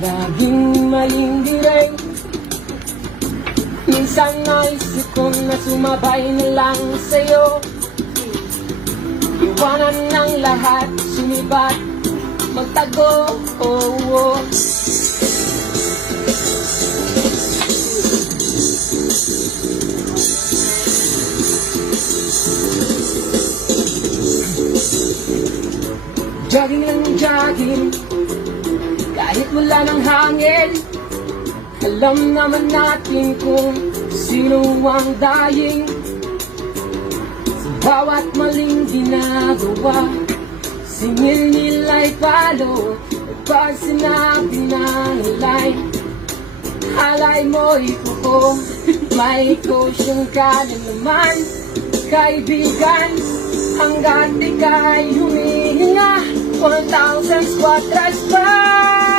Laging maling diray. Minsan naisip ko na sumabay na lang sa'yo. Iwanan ng lahat, sumibat, magtago, oh, oh. Jogging lang ng jogging, kahit wala ng hangin. Alam naman natin kung sino ang daing. Sa bawat maling ginagawa, singil nila'y palo. At pag sinabi ng line, halay mo'y kuko. May kusyong ka na naman, kaibigan. Hanggat ika'y humihinga, 1,000 squadras pa.